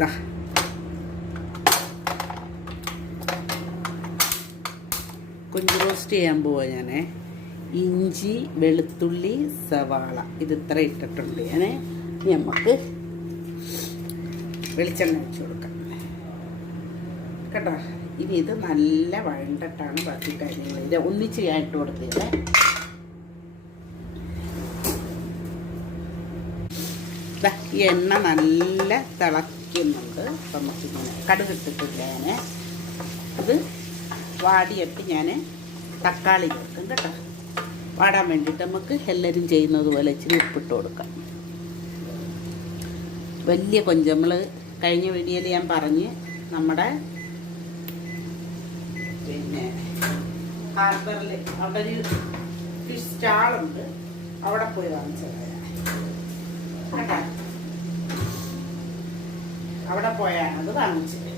ദാ. കുഞ്ചു റോസ്റ്റ് ചെയ്യാൻ പോവാ ഞാൻ ഇഞ്ചി വെളുത്തുള്ളി സവാള. ഇത് ഇത്ര ഇട്ടിട്ടുണ്ട് ഞാൻ നമുക്ക് വെളിച്ചെണ്ണ വെച്ച് കൊടുക്കാം. കേട്ടോ? ഇനി ഇത് നല്ല വഴണ്ടിട്ടാണ് ബാക്കി കാര്യങ്ങൾ ഇത് ഒന്നിച്ച് ഞാൻ ഇട്ട് കൊടുത്തത് ഈ എണ്ണ നല്ല തിളയ്ക്കുന്നുണ്ട് അപ്പം നമുക്കിങ്ങനെ കടുക് ഇട്ടിട്ടില്ല ഞാൻ ഇത് വാടിയിട്ട് ഞാൻ തക്കാളി ചേർക്കും കേട്ടോ. വാടാൻ വേണ്ടിയിട്ട് നമുക്ക് എല്ലാവരും ചെയ്യുന്നത് പോലെ ഇച്ചിരി ഉപ്പിട്ട് കൊടുക്കാം. വലിയ കൊഞ്ചമ്മൾ കഴിഞ്ഞ വീഡിയോയിൽ ഞാൻ പറഞ്ഞ് നമ്മുടെ പിന്നെ ഹാർബറിൽ അവിടെ ഒരു ഫിഷ് സ്റ്റാളുണ്ട് അവിടെ പോയി വാങ്ങിച്ചത് കേട്ടോ? അവിടെ പോയാണ് വാങ്ങിച്ചത്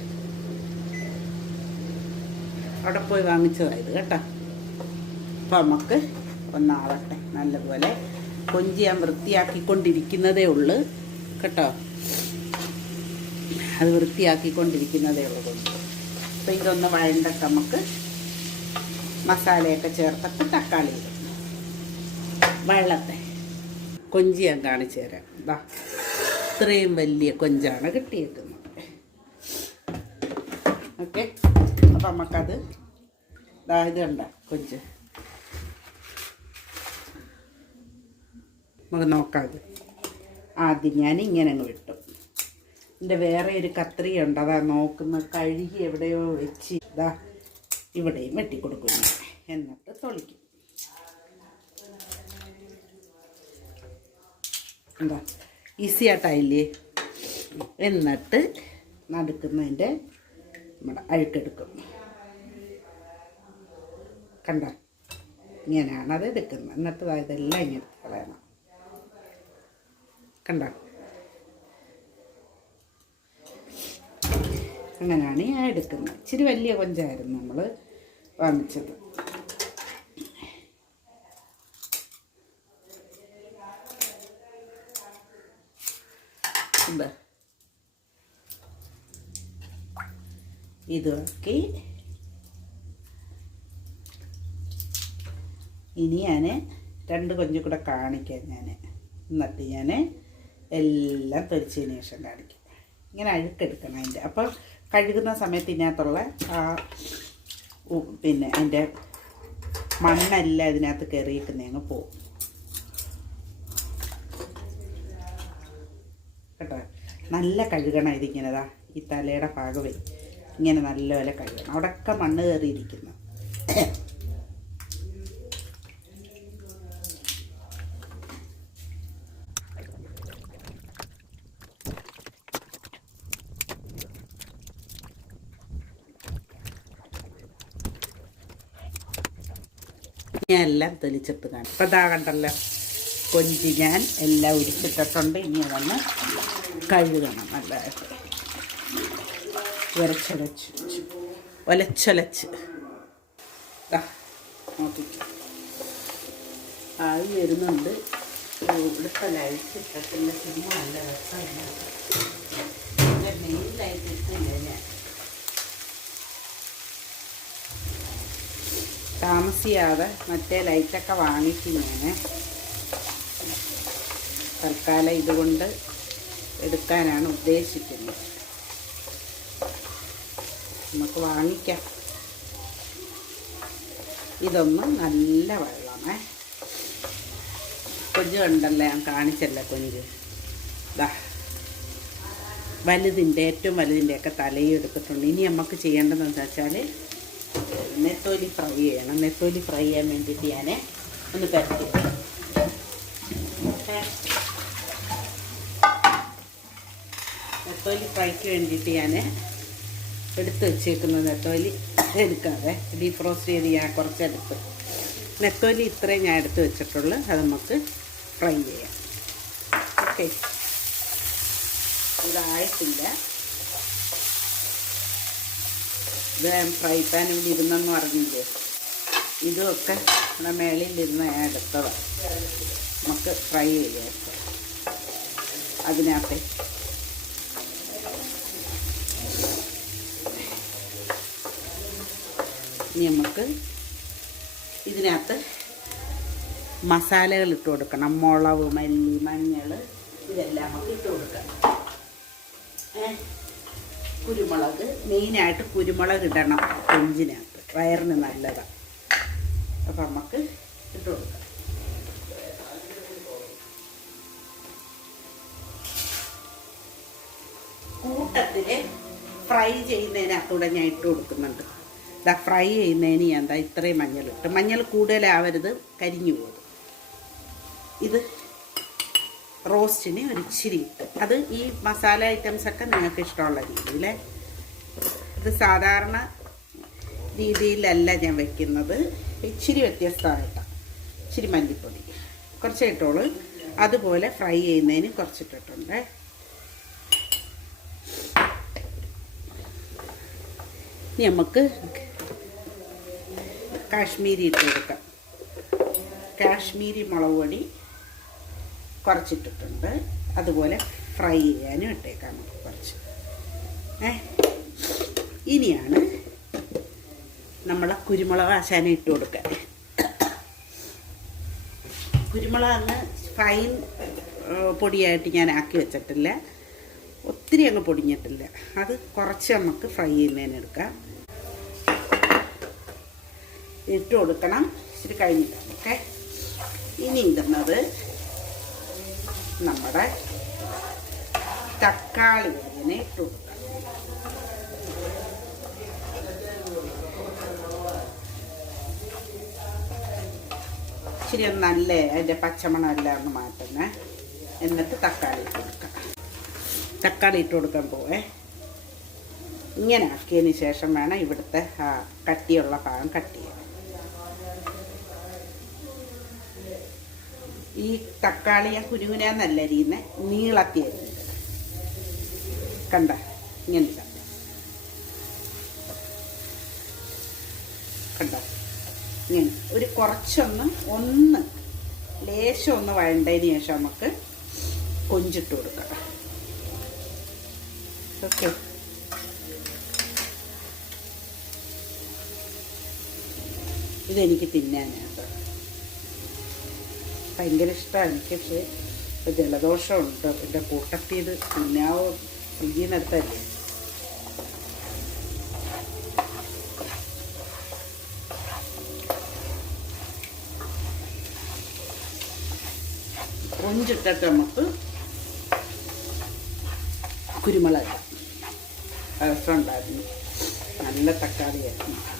അവിടെ പോയി വാങ്ങിച്ചതായത് കേട്ടോ. അപ്പം നമുക്ക് ഒന്നാവട്ടെ. നല്ലപോലെ കൊഞ്ചി ഞാൻ വൃത്തിയാക്കിക്കൊണ്ടിരിക്കുന്നതേ ഉള്ളു കേട്ടോ. അത് വൃത്തിയാക്കിക്കൊണ്ടിരിക്കുന്നതേ ഉള്ളു കൊഞ്ച്. അപ്പം ഇതൊന്ന് വഴണ്ടൊക്കെ നമുക്ക് മസാലയൊക്കെ ചേർത്തിട്ട് തക്കാളി ഇടും. വെള്ളത്തെ. കൊഞ്ചി ഞാൻ കാണിച്ചു തരാം. ഇതാ ഇത്രയും വലിയ കൊഞ്ചാണ് കിട്ടിയേക്കുന്നത്. ഓക്കെ. അപ്പം നമുക്കത് ഇതാ കണ്ട കൊഞ്ച്. നമുക്ക് നോക്കാം ഇത്. ആദ്യം ഞാൻ ഇങ്ങനെ അങ്ങ് വിട്ടു. എന്റെ വേറെ ഒരു കത്രിയുണ്ട്. അതാ നോക്കുന്ന കഴുകി എവിടെയോ വെച്ച് ഇതാ ഇവിടെയും വെട്ടിക്കൊടുക്കുന്നു. എന്നിട്ട് തൊളിക്കും. എന്താ? ഈസി ആയിട്ടായില്ലേ? എന്നിട്ട് നടുക്കുന്നതിന്റെ നമ്മുടെ അഴുക്കെടുക്കും. കണ്ട? ഇങ്ങനെയാണ് അത് എടുക്കുന്നത്. എന്നിട്ട് ഇതെല്ലാം ഇങ്ങനെ കളയണം. കണ്ട? അങ്ങനെയാണ് ഞാൻ എടുക്കുന്നത്. ഇച്ചിരി വലിയ കൊഞ്ചായിരുന്നു നമ്മൾ വാങ്ങിച്ചത് എന്താ ഇതൊക്കെ. ഇനി ഞാൻ രണ്ട് കൊഞ്ഞു കൂടെ കാണിക്കാം ഞാൻ എന്നിട്ട് ഞാൻ എല്ലാം തൊലിച്ചതിന് ശേഷം കാണിക്കും. ഇങ്ങനെ അഴുക്കെടുക്കണം അതിന്റെ. അപ്പോൾ കഴുകുന്ന സമയത്ത് ഇതിനകത്തുള്ള ആ പിന്നെ അതിന്റെ മണ്ണെല്ലാം ഇതിനകത്ത് അങ്ങ് പോകും കേട്ടോ? നല്ല കഴുകണം ഇതിങ്ങനെതാ ഈ തലയുടെ ഭാഗമേ. ഇങ്ങനെ നല്ലപോലെ കഴുകണം. അവിടെയൊക്കെ മണ്ണ് കയറിയിരിക്കുന്നു. എല്ലാം തെളിച്ചിട്ട് കാണും. ഇപ്പം ഇതാ കണ്ടല്ലോ കൊഞ്ചി ഞാൻ എല്ലാം ഉരിച്ചിട്ടിട്ടുണ്ട് ഇനി അതൊന്ന് കഴുകണം നല്ലതായിട്ട്. ഉരച്ചൊലച്ച് ഒലച്ചൊലച്ച്. നോക്കിക്കോ. ആയി വരുന്നുണ്ട്. ഇവിടുത്തെ ലൈറ്റ് നല്ല രസമില്ല താമസിയാതെ മറ്റേ ലൈറ്റൊക്കെ വാങ്ങിക്കും ഞാൻ തൽക്കാലം ഇതുകൊണ്ട് എടുക്കാനാണ് ഉദ്ദേശിക്കുന്നത്. നമുക്ക് വാങ്ങിക്കാം. ഇതൊന്നും നല്ല വെള്ളമേ. കൊഞ്ച് കണ്ടല്ലേ ഞാൻ കാണിച്ചല്ലേ കൊഞ്ച്? ദാ വലുതിന്റെ ഏറ്റവും വലുതിന്റെയൊക്കെ തലയും എടുത്തിട്ടുണ്ട്. ഇനി നമുക്ക് ചെയ്യേണ്ടതെന്ന് വെച്ചാൽ നെത്തോലി ഫ്രൈ ചെയ്യണം. നെത്തോലി ഫ്രൈ ചെയ്യാൻ വേണ്ടിയിട്ട് ഞാൻ ഒന്ന് പരത്തി നെത്തോലി ഫ്രൈക്ക് വേണ്ടിയിട്ട് ഞാൻ എടുത്ത് വെച്ചേക്കുന്ന നെത്തോലി എടുക്കാതെ ഡീപ് റോസ്റ്റ് ചെയ്ത് ഞാൻ കുറച്ചെടുത്ത്. നെത്തോലി ഇത്രയും ഞാൻ എടുത്ത് വെച്ചിട്ടുള്ളൂ. അത് നമുക്ക് ഫ്രൈ ചെയ്യാം. ഓക്കെ ഇതായിട്ടില്ല. ഇത് ഫ്രൈ പാൻ ഇവിടെ ഇരുന്നെന്ന് പറഞ്ഞില്ലേ? ഇതുമൊക്കെ നമ്മുടെ മേളിലിരുന്ന് ഞാൻ എടുത്തതാണ് നമുക്ക് ഫ്രൈ ചെയ്യാം. അതിനകത്ത് ഇനി നമുക്ക് ഇതിനകത്ത് മസാലകൾ ഇട്ട് കൊടുക്കണം. മുളക് മല്ലി മഞ്ഞൾ ഇതെല്ലാം നമുക്ക് ഇട്ട് കൊടുക്കണം കുരുമുളക് മെയിനായിട്ട് കുരുമുളക് ഇടണം കൊഞ്ചിനകത്ത് വയറിന് നല്ലതാണ് അപ്പം നമുക്ക് ഇട്ട് കൊടുക്കാം. കൂട്ടത്തിൽ ഫ്രൈ ചെയ്യുന്നതിനകത്തൂടെ ഞാൻ ഇട്ട് കൊടുക്കുന്നുണ്ട്. ഇതാ ഫ്രൈ ചെയ്യുന്നതിന് ഞാൻ എന്താ ഇത്രയും മഞ്ഞളിട്ട് മഞ്ഞൾ കൂടുതലാവരുത് കരിഞ്ഞു പോകും. ഇത് റോസ്റ്റിന് ഒരു ഇച്ചിരി ഇട്ട്. അത് ഈ മസാല ഐറ്റംസ് ഒക്കെ നിങ്ങൾക്ക് ഇഷ്ടമുള്ള രീതിയിൽ. ഇത് സാധാരണ രീതിയിലല്ല ഞാൻ വെക്കുന്നത്. ഇച്ചിരി വ്യത്യസ്തമായിട്ടാണ് ഇച്ചിരി മല്ലിപ്പൊടി. കുറച്ച് ഇട്ടോളൂ. അതുപോലെ ഫ്രൈ ചെയ്യുന്നതിന് കുറച്ചിട്ടിട്ടുണ്ട്. ഇനി നമുക്ക് കാശ്മീരി ഇട്ട് കാശ്മീരി മുളക് പൊടി കുറച്ചിട്ടിട്ടുണ്ട്. അതുപോലെ ഫ്രൈ ചെയ്യാനും ഇട്ടേക്കാം നമുക്ക് കുറച്ച്. ഏ? ഇനിയാണ് നമ്മൾ കുരുമുളക് ആശാനം ഇട്ട് കൊടുക്കുക കുരുമുളക് അങ്ങ് ഫൈൻ പൊടിയായിട്ട് ഞാൻ ആക്കി വെച്ചിട്ടില്ല. ഒത്തിരി അങ്ങ് പൊടിഞ്ഞിട്ടില്ല. അത് കുറച്ച് നമുക്ക് ഫ്രൈ ചെയ്യുന്നതിന് എടുക്കാം. ഇട്ട് കൊടുക്കണം. ഇച്ചിരി കഴിഞ്ഞിട്ട് ഓക്കെ. ഇനി ഇടുന്നത് നമ്മുടെ തക്കാളി ഇങ്ങനെ ഇട്ട് ഇച്ചിരി ഒന്ന് നല്ലേ അതിന്റെ പച്ചമണം എല്ലാം ഒന്ന് മാറ്റുന്നേ. എന്നിട്ട് തക്കാളി ഇട്ട് കൊടുക്കാം. തക്കാളി ഇട്ട് കൊടുക്കാൻ പോവേ. ഇങ്ങനെ ആക്കിയതിന് ശേഷം വേണം ഇവിടുത്തെ കട്ടിയുള്ള ഭാഗം കട്ട് ചെയ്യാൻ. ഈ തക്കാളി ഞാൻ കുരുകുനാന്നല്ല അരിയുന്നത് നീളത്തി കണ്ട ഇങ്ങനെ. കണ്ട ഇങ്ങനെ. ഒരു കുറച്ചൊന്ന് ഒന്ന് ലേശം ഒന്ന് വഴണ്ടതിന് ശേഷം നമുക്ക് കൊഞ്ചിട്ട് കൊടുക്കാം. ഓക്കെ. ഇതെനിക്ക് തിന്നാനാണ് ഭയങ്കര ഇഷ്ടമാണ് എനിക്ക്. പക്ഷേ ഇപ്പം ജലദോഷമുണ്ട്. എന്റെ കൂട്ടത്തിയത് തിന്നാവോ ഫ്രിഡ്ജിനടുത്തല്ലേ കൊഞ്ചിട്ടിട്ട് നമുക്ക് കുരുമുളക് ഇടാം രസമുണ്ടായിരുന്നു നല്ല തക്കാളിയായിരുന്നു.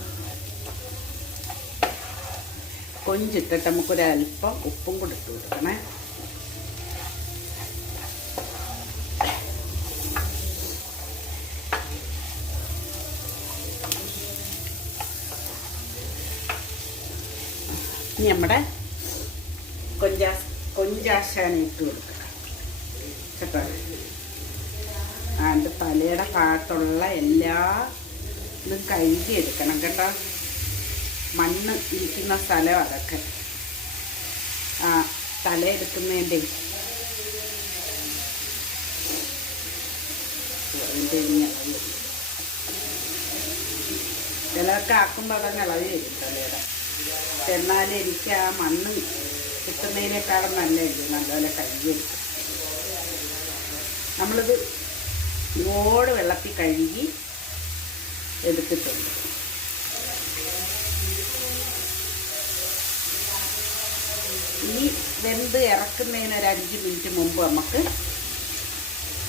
കൊഞ്ചിട്ടിട്ട് നമുക്കൊരല്പം ഉപ്പും കൂടി ഇട്ട് കൊടുക്കണേ. ഇനി നമ്മുടെ കൊഞ്ചാ കൊഞ്ചാശാന ഇട്ട് കൊടുക്കുക. കേട്ടോ? അതിന്റെ തലയുടെ ഭാഗത്തുള്ള എല്ലാ ഇതും കഴുകിയെടുക്കണം കേട്ടോ. മണ്ണ് ഇരിക്കുന്ന സ്ഥലം അതൊക്കെ. ആ തല എടുക്കുന്നതിന്റെ. ചിലർക്ക് ആക്കുമ്പോൾ അതങ്ങ് ഇളവി വരും തലയുടെ. എന്നാലും എനിക്ക് ആ മണ്ണ് കിട്ടുന്നതിനേക്കാളും നല്ലതല്ലേ നല്ലപോലെ കഴുകിയെടുക്കും. നമ്മളിത് ഒരുപാട് വെള്ളത്തിൽ കഴുകി എടുത്തിട്ടുണ്ട്. ഈ വെന്ത് ഇറക്കുന്നതിന് ഒരു അഞ്ച് മിനിറ്റ് മുമ്പ് നമുക്ക്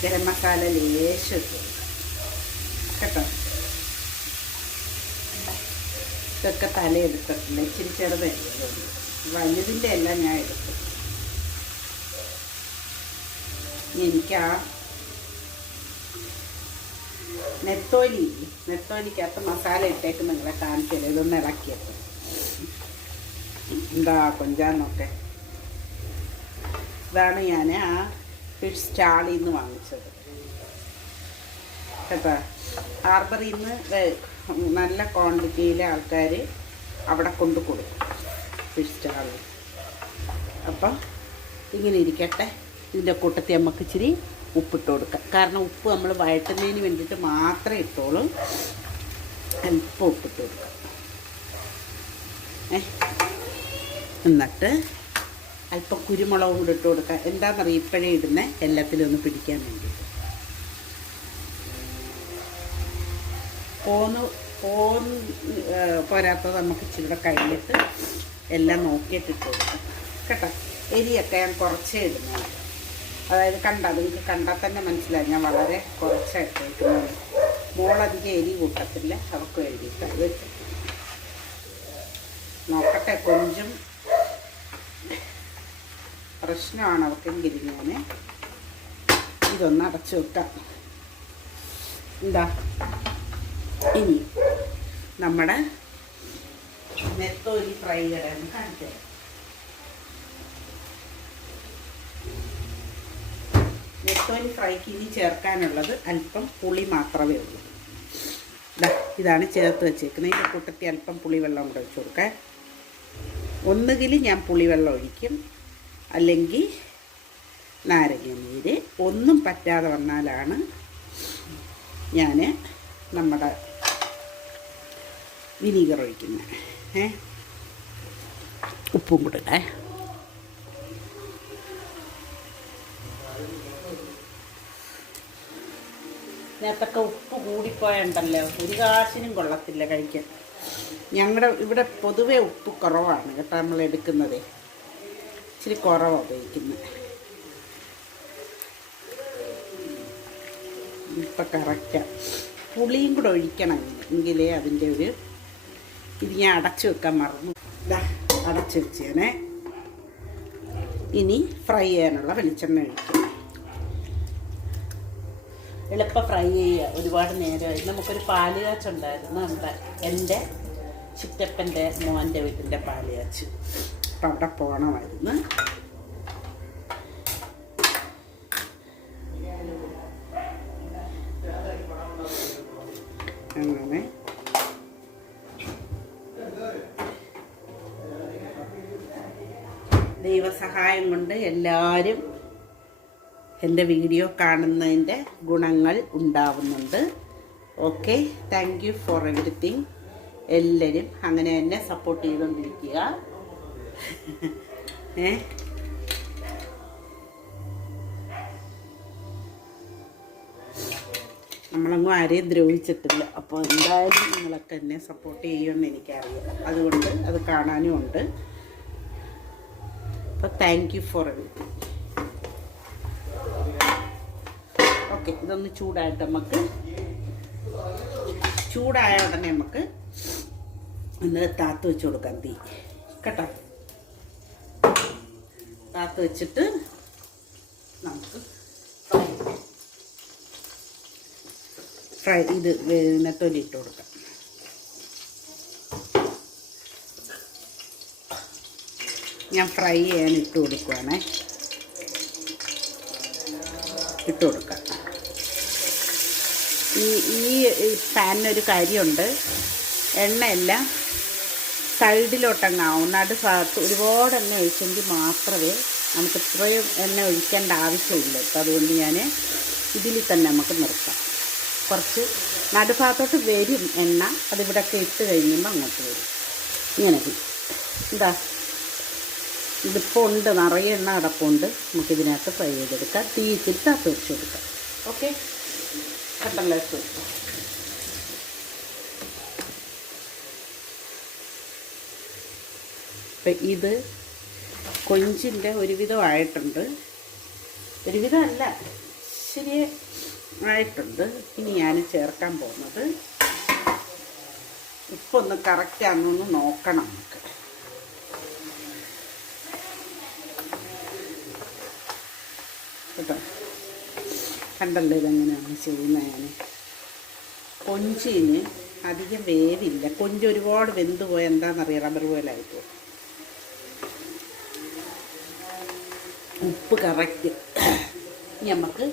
ഗരം മസാല ലേശം ഇട്ട്. കേട്ടോ? ഇതൊക്കെ തല എടുത്തിട്ടില്ല ഇച്ചിരി ചെറുതല്ലേ വലുതിന്റെ എല്ലാം ഞാൻ എടുത്തു എനിക്ക് നെത്തോലി? നെത്തോലിക്കകത്ത് മസാല ഇട്ടേക്ക് നിങ്ങളെ കാണിച്ചത് ഇതൊന്ന് ഇളക്കിയത് എന്താ കൊഞ്ചാന്നൊക്കെ? ഇതാണ് ഞാൻ ആ ഫിഷ് സ്റ്റാളിൽ നിന്ന് വാങ്ങിച്ചത്. കേട്ടോ? ഹാർബറിൽ നിന്ന് നല്ല ക്വാണ്ടിറ്റിയിൽ ആൾക്കാർ അവിടെ കൊണ്ടു കൊടുക്കും ഫിഷ് സ്റ്റാളിൽ അപ്പം ഇങ്ങനെ ഇരിക്കട്ടെ. ഇതിന്റെ കൂട്ടത്തിൽ നമുക്ക് ഇച്ചിരി ഉപ്പിട്ട് കൊടുക്കാം. കാരണം ഉപ്പ് നമ്മൾ വഴറ്റുന്നതിന് വേണ്ടിയിട്ട് മാത്രമേ ഇട്ടോളൂ. അല്പം ഉപ്പിട്ട് കൊടുക്കാം. ഏ എന്നിട്ട് അല്പം കുരുമുളകും കൂടി ഇട്ട് കൊടുക്കുക എന്താണെന്നറിയാം ഇപ്പോഴേ ഇടുന്ന എല്ലാത്തിലും ഒന്ന് പിടിക്കാൻ വേണ്ടി. പോന്ന് പോന്ന് പോരാത്തത് നമുക്ക് ഇച്ചിരി കൂടെ കഴിഞ്ഞിട്ട് എല്ലാം നോക്കിയിട്ട് ഇട്ട് കൊടുക്കാം. കേട്ടോ? എരിയൊക്കെ ഞാൻ കുറച്ചേ ഇടുന്നുള്ളൂ. അതായത് കണ്ടാൽ നിങ്ങൾക്ക് കണ്ടാൽ തന്നെ മനസ്സിലായി ഞാൻ വളരെ കുറച്ചായിട്ട് ഇടുന്നത് മോളധികം എരി കൂട്ടത്തില്ല. അവർക്ക് വേണ്ടിയിട്ട് അത് നോക്കട്ടെ കൊഞ്ചും പ്രശ്നമാണ് അവർക്കെങ്കിൽ ഞാൻ ഇതൊന്ന് അടച്ചു വെക്കാം. എന്താ? ഇനി നമ്മുടെ നെത്തോലി ഫ്രൈ കടന്ന് കാണിച്ചു നെത്തോലി ഫ്രൈക്ക് ഇനി ചേർക്കാനുള്ളത് അല്പം പുളി മാത്രമേ ഉള്ളൂ. ഇതാണ് ചേർത്ത് വെച്ചേക്കുന്നത്. ഇതിന്റെ കൂട്ടത്തിൽ അല്പം പുളിവെള്ളം കൂടെ ഒഴിച്ച് കൊടുക്കാൻ ഒന്നുകിൽ ഞാൻ പുളിവെള്ളം ഒഴിക്കും. അല്ലെങ്കിൽ നാരങ്ങ നീര്. ഒന്നും പറ്റാതെ വന്നാലാണ് ഞാൻ നമ്മുടെ വിനീഗർ ഒഴിക്കുന്നത് ഏ? ഉപ്പും കൂടെ ഇടേ. നേരത്തൊക്കെ ഉപ്പ് കൂടിപ്പോയുണ്ടല്ലോ. ഒരു കാശിനും കൊള്ളത്തില്ല കഴിക്കാൻ. ഞങ്ങളുടെ ഇവിടെ പൊതുവേ ഉപ്പ് കുറവാണ് കേട്ടോ നമ്മൾ എടുക്കുന്നത് ഇച്ചിരി കുറവാണ് ഉപയോഗിക്കുന്നത് ഇപ്പം കറക്റ്റാണ് പുളിയും കൂടെ ഒഴിക്കണം. എങ്കിലേ അതിന്റെ ഒരു ഇത് ഞാൻ അടച്ചു വെക്കാൻ മറന്നു. ഇതാ അടച്ചു വെച്ചേനെ. ഇനി ഫ്രൈ ചെയ്യാനുള്ള വെളിച്ചെണ്ണ ഒഴിക്കും. എളുപ്പം ഫ്രൈ ചെയ്യുക. ഒരുപാട് നേരമായി. നമുക്കൊരു പാൽ കാച്ചുണ്ടായിരുന്നു നമ്മുടെ എന്റെ ചിറ്റപ്പന്റെ മോന്റെ വീട്ടിന്റെ പാൽ അപ്പം അവിടെ പോകണമായിരുന്നു. അങ്ങനെ. ദൈവസഹായം കൊണ്ട് എല്ലാവരും എന്റെ വീഡിയോ കാണുന്നതിന്റെ ഗുണങ്ങൾ ഉണ്ടാവുന്നുണ്ട്. Okay thank you for everything എല്ലാവരും അങ്ങനെ എന്നെ സപ്പോർട്ട് ചെയ്തുകൊണ്ടിരിക്കുക. നമ്മളങ്ങും ആരെയും ദ്രോഹിച്ചിട്ടില്ല. അപ്പോൾ എന്തായാലും നിങ്ങളൊക്കെ എന്നെ സപ്പോർട്ട് ചെയ്യുമെന്ന് എനിക്കറിയാം. അതുകൊണ്ട് അത് കാണാനും ഉണ്ട്. അപ്പോൾ താങ്ക് യു ഫോർ എവിടെ ഓക്കെ ഇതൊന്ന് ചൂടായിട്ട് നമുക്ക് ചൂടായ ഉടനെ നമുക്ക് ഒന്ന് താത്ത് വെച്ച് കൊടുക്കാം തീ. കേട്ടോ? താത്ത് വെച്ചിട്ട് നമുക്ക് ഫ്രൈ ഇത് നെത്തോലി ഇട്ട് കൊടുക്കാം. ഞാൻ ഫ്രൈ ചെയ്യാൻ ഇട്ട് കൊടുക്കുവാണേ. ഇട്ട് കൊടുക്കാം. ഈ ഈ പാനിനൊരു കാര്യമുണ്ട്. എണ്ണയെല്ലാം സൈഡിലോട്ടങ്ങാവും നടുഭാഗത്ത് ഒരുപാട് എണ്ണ ഒഴിച്ചെങ്കിൽ മാത്രമേ നമുക്ക് ഇത്രയും എണ്ണ ഒഴിക്കേണ്ട ആവശ്യമില്ല. ഇപ്പം അതുകൊണ്ട് ഞാൻ ഇതിൽ തന്നെ നമുക്ക് നിർത്താം. കുറച്ച് നടുഭാഗത്തോട്ട് വരും എണ്ണ. അതിവിടെയൊക്കെ ഇട്ട് കഴിയുമ്പോൾ അങ്ങോട്ട് വരും. ഇങ്ങനെ. എന്താ ഇതിപ്പോൾ ഉണ്ട്. നിറയെ എണ്ണ കിടപ്പുണ്ട് നമുക്കിതിനകത്ത് ഫ്രൈ ചെയ്തെടുക്കാം. തീ ഇച്ചിരി അത് വെച്ച് കൊടുക്കാം ഓക്കെ? കണ്ടല്ലോ ഇട്ട്. അപ്പം ഇത് കൊഞ്ചിന്റെ ഒരുവിധം ആയിട്ടുണ്ട്. ഒരുവിധം അല്ല ശരി ആയിട്ടുണ്ട്. ഇനി ഞാൻ ചേർക്കാൻ പോകുന്നത്. ഉപ്പൊന്ന് ഒന്ന് കറക്റ്റ് ആണെന്ന് നോക്കണം നമുക്ക്. കേട്ടോ? കണ്ടല്ലോ ഇതെങ്ങനെയാണ് ചെയ്യുന്നത് ഞാൻ കൊഞ്ചിന് അധികം വേവില്ല. കൊഞ്ച് ഒരുപാട് വെന്ത് എന്താണെന്നറിയാം റബ്ബർ പോലെ ആയിപ്പോകും ഉപ്പ് കറക്റ്റ് ഇനി നമുക്ക്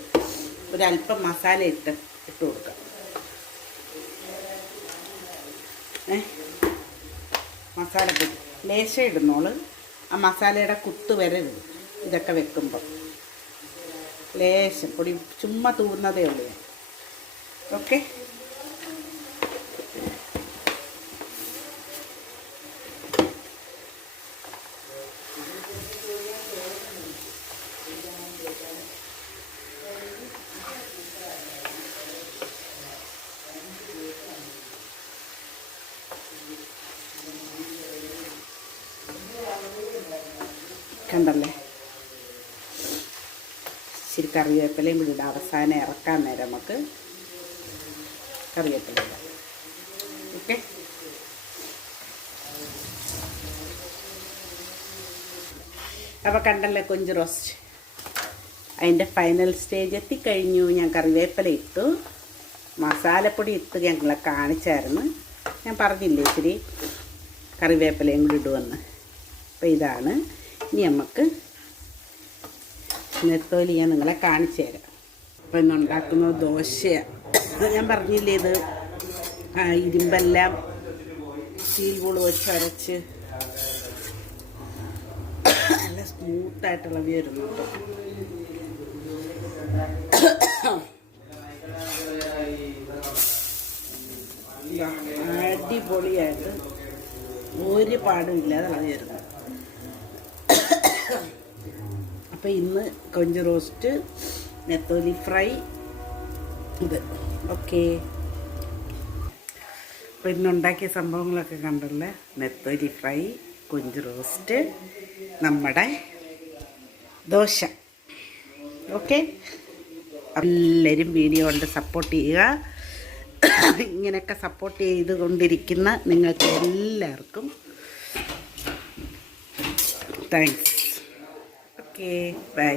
ഒരല്പം മസാല ഇട്ട് ഇട്ട് കൊടുക്കാം. ഏ? മസാലപ്പൊടി ലേശം ഇടുന്നോൾ. ആ മസാലയുടെ കുത്ത് വരരുത് ഇതൊക്കെ വെക്കുമ്പോൾ ലേശം പൊടി. ചുമ്മാ തൂവുന്നതേ ഉള്ളൂ ഓക്കെ? കണ്ടല്ലേ? ഇച്ചിരി കറിവേപ്പിലയും കൂടി ഇടാം. അവസാനം ഇറക്കാൻ നേരം നമുക്ക് കറിവേപ്പില ഓക്കെ? അപ്പോൾ കണ്ടല്ലേ കൊഞ്ച് റോസ്റ്റ്? അതിന്റെ ഫൈനൽ സ്റ്റേജ് എത്തിക്കഴിഞ്ഞു. ഞാൻ കറിവേപ്പില ഇട്ടു. മസാലപ്പൊടി ഇട്ട് ഞങ്ങളെ കാണിച്ചായിരുന്നു. ഞാൻ പറഞ്ഞില്ലേ ഇച്ചിരി കറിവേപ്പിലയും കൂടി ഇടുമെന്ന് അപ്പോൾ ഇതാണ് ഇനി നമുക്ക് നെത്തോലി ഞാൻ നിങ്ങളെ കാണിച്ചു തരാം. അപ്പോൾ ഇന്ന് ഉണ്ടാക്കുന്നത് ദോശയാണ് ഞാൻ പറഞ്ഞില്ലേ ഇത്? ഇരുമ്പെല്ലാം സ്റ്റീൽ ബോൾ വെച്ച് അരച്ച് നല്ല സ്മൂത്തായിട്ടുള്ള വരുന്നു കേട്ടോ. ഇതാ, അടിപൊളിയായിട്ട് ഒരു പാടും ഇല്ലാതെ കളയായിരുന്നു. അപ്പം ഇന്ന് കൊഞ്ച് റോസ്റ്റ് നെത്തോലി ഫ്രൈ ഇത്. ഓക്കെ. അപ്പം ഇന്നുണ്ടാക്കിയ സംഭവങ്ങളൊക്കെ കണ്ടല്ലേ? നെത്തോലി ഫ്രൈ കൊഞ്ച് റോസ്റ്റ് നമ്മുടെ ദോശ. ഓക്കെ. എല്ലാവരും വീഡിയോ കൊണ്ട് സപ്പോർട്ട് ചെയ്യുക. ഇങ്ങനെയൊക്കെ സപ്പോർട്ട് ചെയ്തുകൊണ്ടിരിക്കുന്ന നിങ്ങൾക്ക് എല്ലാവർക്കും താങ്ക്സ്. Okay bye